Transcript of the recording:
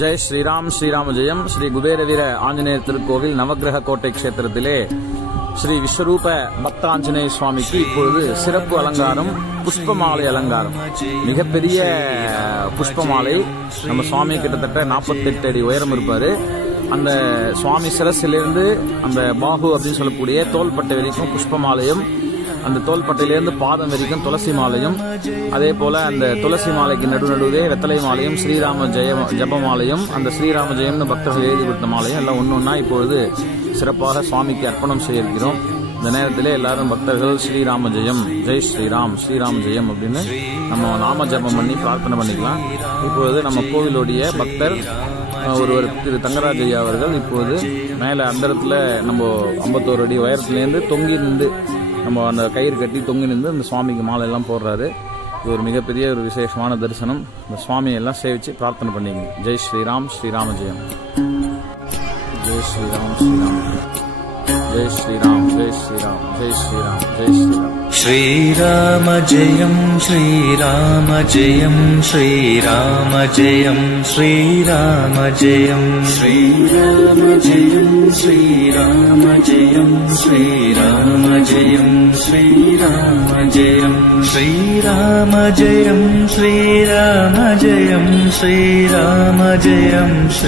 ஜெய் ஸ்ரீராம் ஸ்ரீராம ஜெயம். ஸ்ரீ குபேரவீர ஆஞ்சநேயர் திருக்கோவில் நவகிரக கோட்டை கஷேத்திரத்திலே ஸ்ரீ விஸ்வரூப பக்தாஞ்சநேய சுவாமிக்கு இப்பொழுது சிறப்பு அலங்காரம், புஷ்பமாலை அலங்காரம். மிகப்பெரிய புஷ்பமாலை. நம்ம சுவாமி கிட்டத்தட்ட 48 அடி உயரம் இருப்பாரு. அந்த சுவாமி சிரசிலிருந்து அந்த பாகு அப்படின்னு சொல்லக்கூடிய தோள்பட்டை வரைக்கும் புஷ்பமாலையும், அந்த தோள்பட்டையிலிருந்து பாதம் வரைக்கும் துளசி மாலையும், அதே போல அந்த துளசி மாலைக்கு நடுவே வெத்தலை மாலையும், ஸ்ரீராம ஜப மாலையும், அந்த ஸ்ரீராம ஜெயம்னு பக்தர்கள் எழுதி கொடுத்த மாலையும் எல்லாம் ஒன்னொன்னா இப்பொழுது சிறப்பாக சுவாமிக்கு அர்ப்பணம் செய்திருக்கிறோம். இந்த நேரத்திலே எல்லாரும் பக்தர்கள் ஸ்ரீராம ஜெயம், ஜெய் ஸ்ரீராம், ஸ்ரீராம ஜெயம் அப்படின்னு நம்ம நாம ஜபம் பண்ணி பிரார்த்தனை பண்ணிக்கலாம். இப்பொழுது நம்ம கோவிலுடைய பக்தர் ஒருவர் திரு தங்கராஜ் ஐயா அவர்கள் இப்போது மேல அந்தரத்துல நம்ம 51 அடி உயரத்திலேருந்து தொங்கி நின்று நம்ம அந்த கயிறு கட்டி தொங்கி நின்று அந்த சுவாமிக்கு மாலை எல்லாம் போடுறாரு. இது ஒரு மிகப்பெரிய ஒரு விசேஷமான தரிசனம். இந்த சுவாமியை எல்லாம் சேவிச்சு பிரார்த்தனை பண்ணிங்க. ஜெய் ஸ்ரீராம், ஸ்ரீராம ஜெயம். ஜெய் ஸ்ரீராம், ஸ்ரீராம் ஜெயம். ஜெய் ஸ்ரீராம், ஜெய் ஸ்ரீராம், ஜெய் ஸ்ரீராம், ஜெய் ஸ்ரீராம். ஸ்ரீராம ஜெயம், ஸ்ரீராம ஜெயம், ஸ்ரீராம ஜெயம், ஸ்ரீராம ஜெயம், ஸ்ரீராம ஜெயம், ஸ்ரீராம ஜெயம், ஸ்ரீராம ஜெயம், ஸ்ரீராம ஜெயம், ஸ்ரீராம ஜெயம், ஸ்ரீராம ஜெயம், ஸ்ரீராம ஜெயம்.